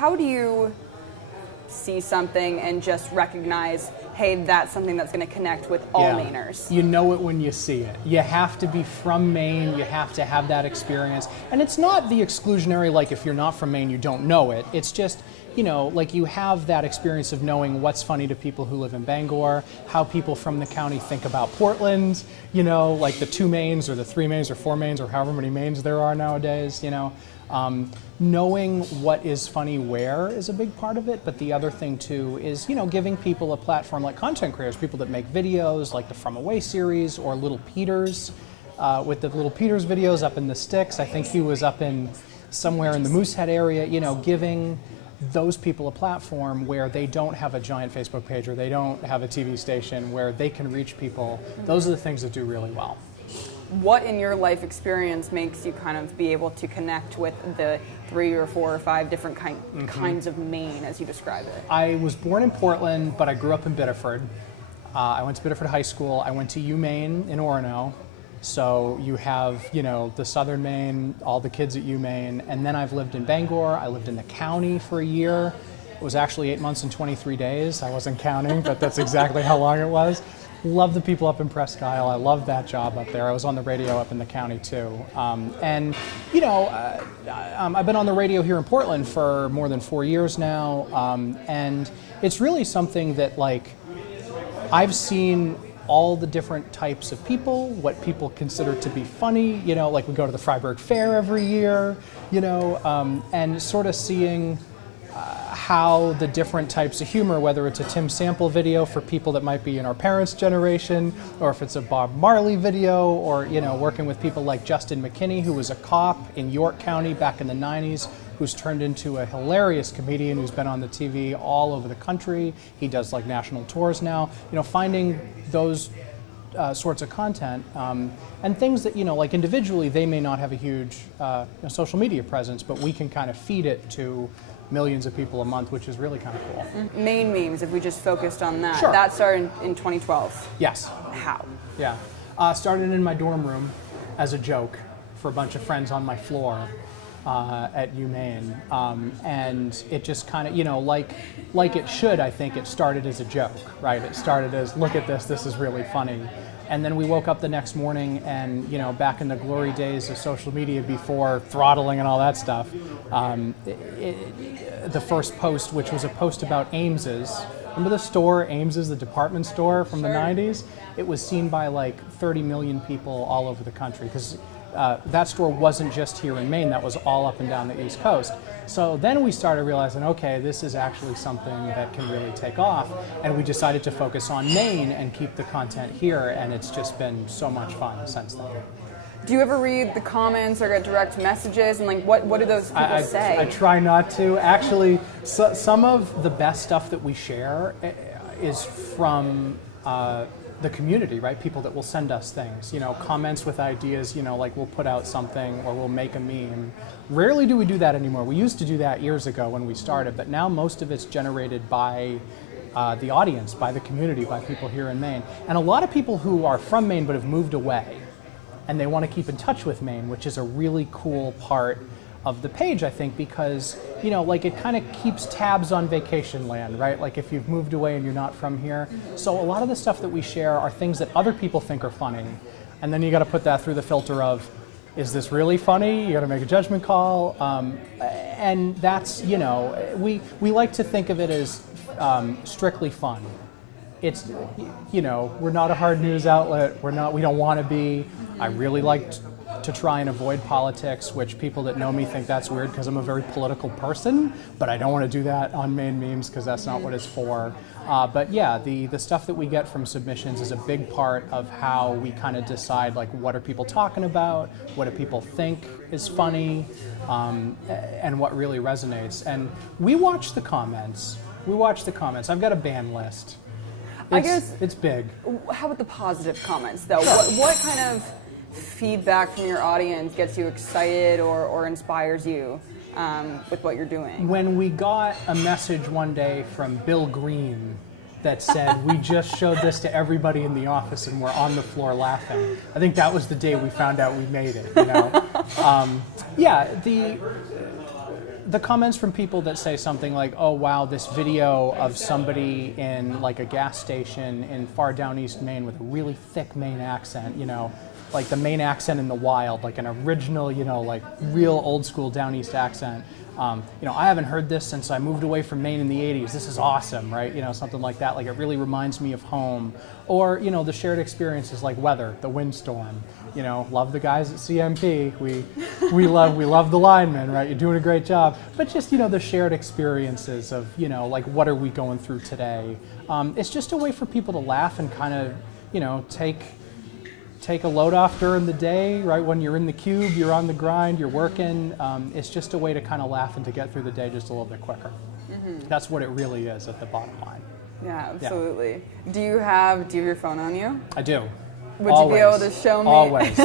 how do you see something and just recognize, hey, that's something that's going to connect with all Mainers? You know it when you see it. You have to be from Maine, you have to have that experience. And it's not the exclusionary, like if you're not from Maine, you don't know it. It's just, you know, like you have that experience of knowing what's funny to people who live in Bangor, how people from the county think about Portland, you know, like the 2 Maines or the 3 Maines or 4 Maines or however many Maines there are nowadays, you know. Knowing what is funny where is a big part of it, but the other thing too is, you know, giving people a platform like content creators, people that make videos like the From Away series or Little Peters, with the Little Peters videos up in the sticks. I think he was up in somewhere in the Moosehead area, you know, giving those people a platform where they don't have a giant Facebook page or they don't have a TV station where they can reach people. Those are the things that do really well. What in your life experience makes you kind of be able to connect with the 3 or 4 or 5 different kinds of Maine as you describe it? I was born in Portland, but I grew up in Biddeford. I went to Biddeford High School. I went to UMaine in Orono. So you have, you know, the Southern Maine, all the kids at UMaine, and then I've lived in Bangor. I lived in the county for a year. It was actually 8 months and 23 days. I wasn't counting, but that's exactly how long it was. Love the people up in Presque Isle. I love that job up there. I was on the radio up in the county too. And, you know, I've been on the radio here in Portland for more than 4 years now. And it's really something that, like, I've seen all the different types of people, what people consider to be funny. You know, like we go to the Freiburg Fair every year, you know, and sort of seeing how the different types of humor, whether it's a Tim Sample video for people that might be in our parents' generation, or if it's a Bob Marley video, or, you know, working with people like Justin McKinney, who was a cop in York County back in the 90s, who's turned into a hilarious comedian who's been on the TV all over the country. He does like national tours now. You know, finding those sorts of content and things that, you know, like individually they may not have a huge social media presence, but we can kind of feed it to millions of people a month, which is really kind of cool. Maine Memes, if we just focused on that. Sure. That started in 2012. Yes. How? Yeah. Started in my dorm room as a joke for a bunch of friends on my floor at UMaine. And it just kind of, you know, like it should, I think it started as a joke, right? It started as, look at this is really funny. And then we woke up the next morning and, you know, back in the glory days of social media before throttling and all that stuff, the first post, which was a post about Ames's, remember the store, Ames's, the department store from the 90s? It was seen by like 30 million people all over the country, because that store wasn't just here in Maine, that was all up and down the East Coast. So then we started realizing, okay, this is actually something that can really take off, and we decided to focus on Maine and keep the content here, and it's just been so much fun since then. Do you ever read the comments or get direct messages, and like what do those people say? I try not to. Actually, some of the best stuff that we share is from the community, right? People that will send us things, you know, comments with ideas, you know, like we'll put out something or we'll make a meme. Rarely do we do that anymore. We used to do that years ago when we started, but now most of it's generated by the audience, by the community, by people here in Maine. And a lot of people who are from Maine but have moved away, and they want to keep in touch with Maine, which is a really cool part of the page, I think, because, you know, like it kind of keeps tabs on vacation land, right? Like if you've moved away and you're not from here. So a lot of the stuff that we share are things that other people think are funny. And then you got to put that through the filter of, is this really funny? You got to make a judgment call. And that's, you know, we like to think of it as strictly fun. It's, you know, we're not a hard news outlet. We don't want to be. I really like to try and avoid politics, which people that know me think that's weird because I'm a very political person, but I don't want to do that on Maine Memes because that's not what it's for. But yeah, the stuff that we get from submissions is a big part of how we kind of decide, like, what are people talking about, what do people think is funny, and what really resonates. And we watch the comments. I've got a ban list. I guess it's big. How about the positive comments, though? What kind of feedback from your audience gets you excited or inspires you with what you're doing? When we got a message one day from Bill Green that said, we just showed this to everybody in the office and we're on the floor laughing, I think that was the day we found out we made it, you know? Yeah, the comments from people that say something like, oh wow, this video of somebody in like a gas station in far down east Maine with a really thick Maine accent, you know, like the Maine accent in the wild, like an original, you know, like real old school down east accent. You know, I haven't heard this since I moved away from Maine in the 80s. This is awesome, right? You know, something like that. Like it really reminds me of home. Or, you know, the shared experiences like weather, the windstorm. You know, love the guys at CMP. We love the linemen, right? You're doing a great job. But just, you know, the shared experiences of, you know, like what are we going through today? It's just a way for people to laugh and kind of, you know, take a load off during the day, right? When you're in the cube, you're on the grind, you're working. It's just a way to kind of laugh and to get through the day just a little bit quicker. Mm-hmm. That's what it really is at the bottom line. Yeah, absolutely. Yeah. Do you have your phone on you? I do. Would you be able to show me? Always.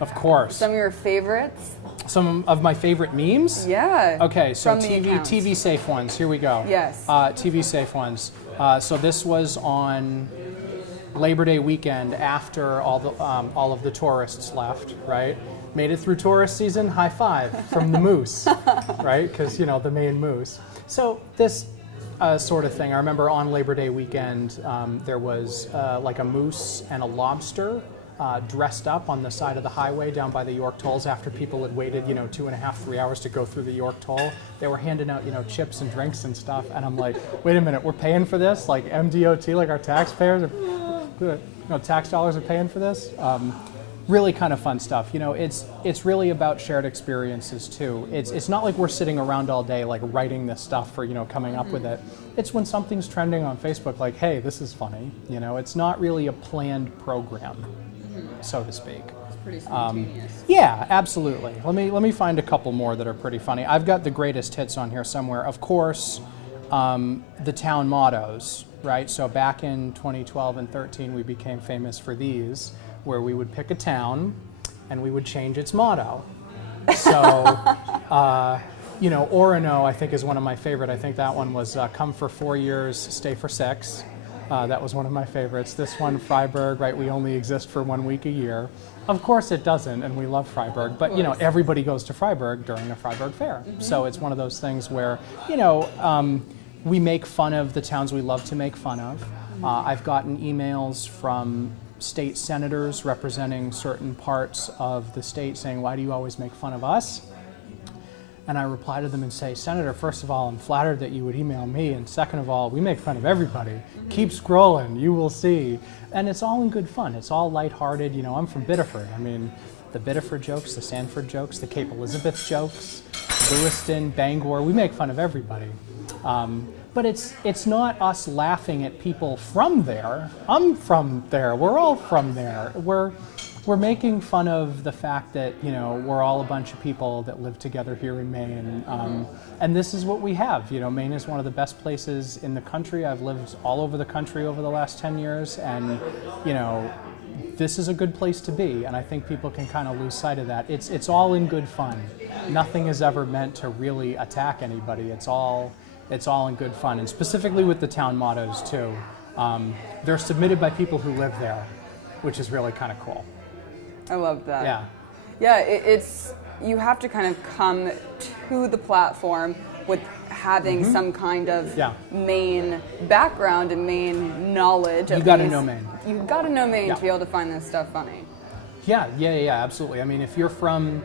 Of course. Some of your favorites? Some of my favorite memes? Yeah. Okay, so TV safe ones. Here we go. Yes. TV safe ones. So this was on Labor Day weekend after all of the tourists left, right? Made it through tourist season, high five from the moose, right? Because, you know, the Maine moose. So this sort of thing, I remember on Labor Day weekend, there was like a moose and a lobster dressed up on the side of the highway down by the York tolls after people had waited, you know, 2.5, 3 hours to go through the York toll. They were handing out, you know, chips and drinks and stuff. And I'm like, wait a minute, we're paying for this? Like MDOT, like our taxpayers are, you know, tax dollars are paying for this? Really kind of fun stuff. You know, it's really about shared experiences too. It's not like we're sitting around all day like writing this stuff or, you know, coming up with it. It's when something's trending on Facebook like, hey, this is funny. You know, it's not really a planned program, so to speak. It's pretty spontaneous. Yeah, absolutely. Let me find a couple more that are pretty funny. I've got the greatest hits on here somewhere. Of course, the town mottos, right? So back in 2012 and 13, we became famous for these, where we would pick a town and we would change its motto. So, you know, Orono, I think, is one of my favorite. I think that one was come for 4 years, stay for 6. That was one of my favorites. This one, Freiburg, right? We only exist for 1 week a year. Of course it doesn't, and we love Freiburg, but, you know, everybody goes to Freiburg during a Freiburg fair. Mm-hmm. So it's one of those things where, you know, we make fun of the towns we love to make fun of. I've gotten emails from state senators representing certain parts of the state saying, why do you always make fun of us? And I reply to them and say, Senator, first of all, I'm flattered that you would email me, and second of all, we make fun of everybody. Mm-hmm. Keep scrolling, you will see. And it's all in good fun. It's all lighthearted. You know, I'm from Biddeford. I mean, the Biddeford jokes, the Sanford jokes, the Cape Elizabeth jokes, Lewiston, Bangor, we make fun of everybody. But it's not us laughing at people from there. I'm from there. We're all from there. We're making fun of the fact that, you know, we're all a bunch of people that live together here in Maine. And this is what we have. You know, Maine is one of the best places in the country. I've lived all over the country over the last 10 years. And, you know, this is a good place to be. And I think people can kind of lose sight of that. It's all in good fun. Nothing is ever meant to really attack anybody. It's all in good fun, and specifically with the town mottos too. They're submitted by people who live there, which is really kind of cool. I love that. Yeah. Yeah, it's you have to kind of come to the platform with having some kind of Maine background and Maine knowledge. You got to know Maine. You've got to know Maine to be able to find this stuff funny. Yeah, absolutely. I mean, if you're from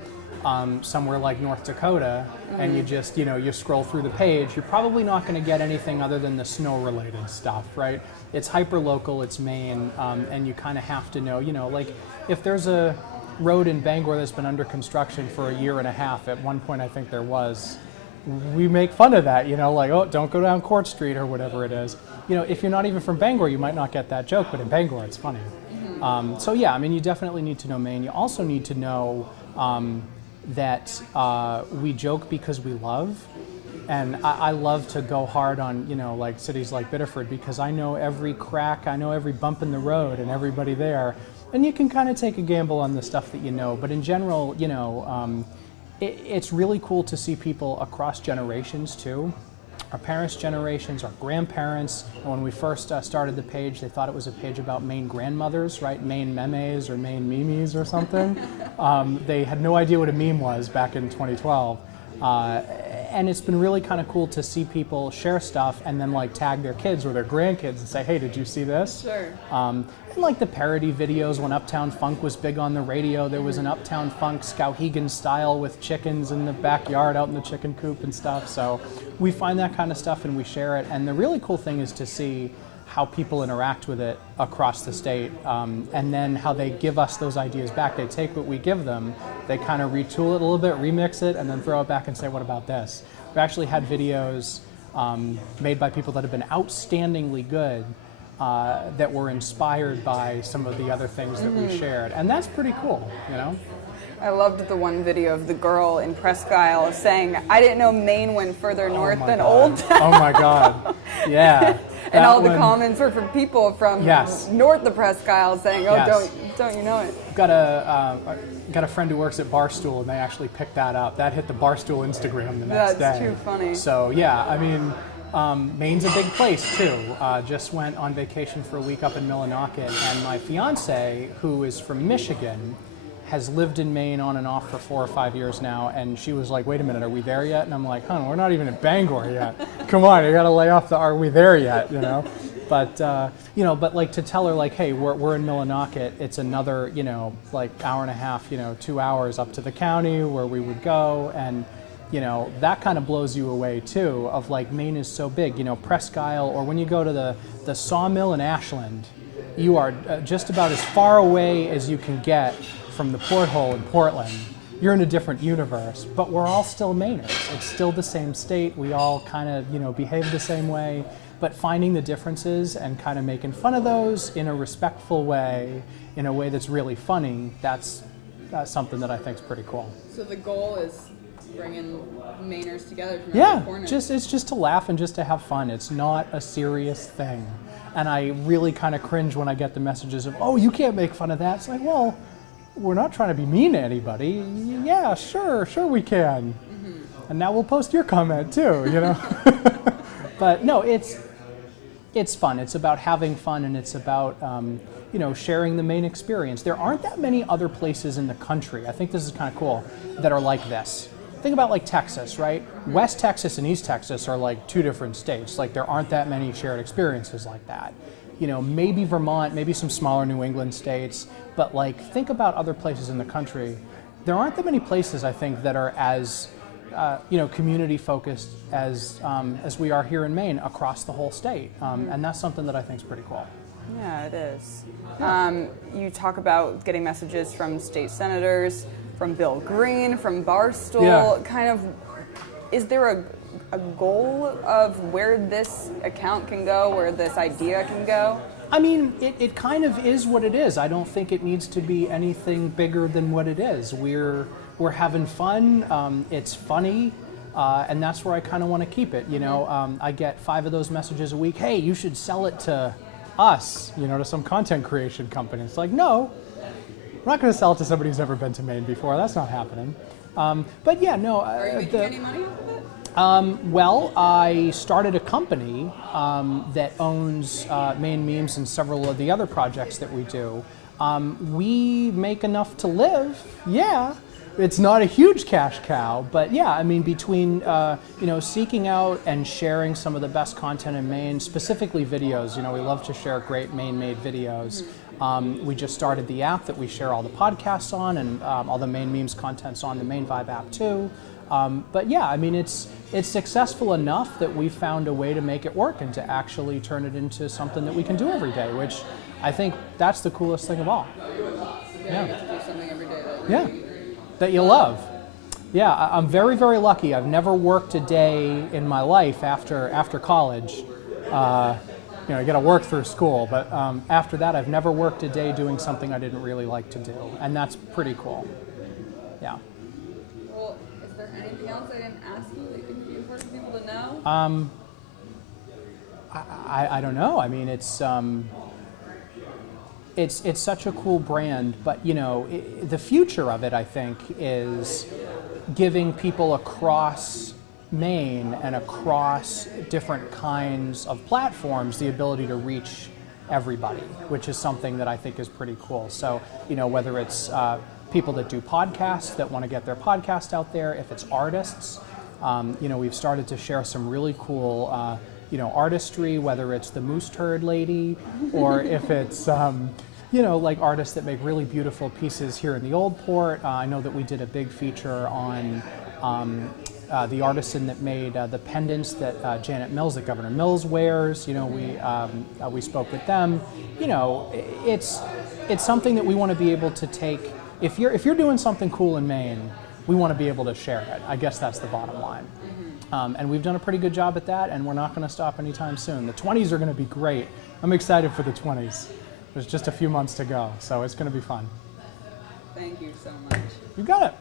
somewhere like North Dakota and you just, you know, you scroll through the page, you're probably not going to get anything other than the snow-related stuff, right? It's hyper-local, it's Maine, and you kind of have to know, you know, like if there's a road in Bangor that's been under construction for 1.5 years, at one point I think there was, we make fun of that, you know, like, oh, don't go down Court Street or whatever it is. You know, if you're not even from Bangor, you might not get that joke, but in Bangor it's funny. So yeah, I mean, you definitely need to know Maine. You also need to know that we joke because we love, and I love to go hard on, you know, like cities like Biddeford, because I know every crack, I know every bump in the road and everybody there, and you can kind of take a gamble on the stuff that you know, but in general, you know, it's really cool to see people across generations too. Our parents' generations, our grandparents, and when we first started the page, they thought it was a page about Maine grandmothers, right? Maine Memes or Maine Memes or something. They had no idea what a meme was back in 2012. and it's been really kind of cool to see people share stuff and then like tag their kids or their grandkids and say, hey, did you see this? Sure. And like the parody videos, when Uptown Funk was big on the radio, there was an Uptown Funk Skowhegan style with chickens in the backyard out in the chicken coop and stuff. So we find that kind of stuff and we share it. And the really cool thing is to see how people interact with it across the state, and then how they give us those ideas back. They take what we give them, they kind of retool it a little bit, remix it, and then throw it back and say, what about this? We actually had videos made by people that have been outstandingly good, that were inspired by some of the other things that we shared. And that's pretty cool, you know? I loved the one video of the girl in Presque Isle saying, I didn't know Maine went further north than Old Town. Oh my God, yeah. And all the comments were from people from north of Presque Isle saying, oh, don't you know it? Got a friend who works at Barstool, and they actually picked that up. That hit the Barstool Instagram the next day. That's too funny. So yeah, I mean, Maine's a big place too. Just went on vacation for a week up in Millinocket, and my fiance, who is from Michigan, has lived in Maine on and off for 4 or 5 years now, and she was like, wait a minute, are we there yet? And I'm like, hon, we're not even at Bangor yet. Come on, you gotta lay off the are we there yet, you know? But, but like to tell her like, hey, we're in Millinocket, it's another, like hour and a half, 2 hours up to the county where we would go, and that kind of blows you away too, of like Maine is so big, Presque Isle, or when you go to the sawmill in Ashland, you are just about as far away as you can get from the porthole in Portland. You're in a different universe, but we're all still Mainers. It's still the same state. We all kind of, behave the same way, but finding the differences and kind of making fun of those in a respectful way, in a way that's really funny, that's something that I think is pretty cool. So the goal is bringing Mainers together from every corner. It's just to laugh and just to have fun. It's not a serious thing. And I really kind of cringe when I get the messages of, oh, you can't make fun of that. It's like, well, we're not trying to be mean to anybody. Yeah, sure we can. Mm-hmm. And now we'll post your comment too, But no, it's fun. It's about having fun, and it's about sharing the Maine experience. There aren't that many other places in the country, I think this is kind of cool, that are like this. Think about like Texas, right? West Texas and East Texas are like two different states. Like there aren't that many shared experiences like that. Maybe Vermont, maybe some smaller New England states, but like think about other places in the country. There aren't that many places, I think, that are as community focused as we are here in Maine across the whole state, and that's something that I think is pretty cool. Yeah, it is. You talk about getting messages from state senators, from Bill Green, from Barstool. Kind of, is there a goal of where this account can go, where this idea can go? I mean, it kind of is what it is. I don't think it needs to be anything bigger than what it is. We're having fun. It's funny. And that's where I kind of want to keep it. I get 5 of those messages a week. Hey, you should sell it to us, to some content creation company. It's like, no, we're not going to sell it to somebody who's never been to Maine before. That's not happening. But yeah, no. Are you making any money off of it? Well, I started a company that owns Maine Memes and several of the other projects that we do. We make enough to live, yeah. It's not a huge cash cow, but yeah, I mean, between seeking out and sharing some of the best content in Maine, specifically videos. We love to share great Maine-made videos. We just started the app that we share all the podcasts on, and all the Maine Memes content's on the Maine Vibe app too. But yeah, I mean, it's successful enough that we found a way to make it work and to actually turn it into something that we can do every day, which I think that's the coolest thing of all. Yeah. You do something every day that you love. Yeah, I'm very, very lucky. I've never worked a day in my life after college. You got to work through school, but after that, I've never worked a day doing something I didn't really like to do, and that's pretty cool. Yeah. Well, is there anything else I didn't ask you that you think would be important for people to know? I don't know. I mean, it's such a cool brand, but the future of it, I think, is giving people across Maine and across different kinds of platforms the ability to reach everybody, which is something that I think is pretty cool. So, whether it's people that do podcasts that want to get their podcast out there, if it's artists, You know, we've started to share some really cool, you know, artistry, whether it's the moose turd lady or if it's, you know, like artists that make really beautiful pieces here in the Old Port. I know that we did a big feature on the artisan that made the pendants that Janet Mills, that Governor Mills wears. You know, we spoke with them. You know, it's something that we want to be able to take. If you're doing something cool in Maine, we want to be able to share it. I guess that's the bottom line. And we've done a pretty good job at that, and we're not going to stop anytime soon. The 20s are going to be great. I'm excited for the 20s. There's just a few months to go, so it's going to be fun. Thank you so much. You got it.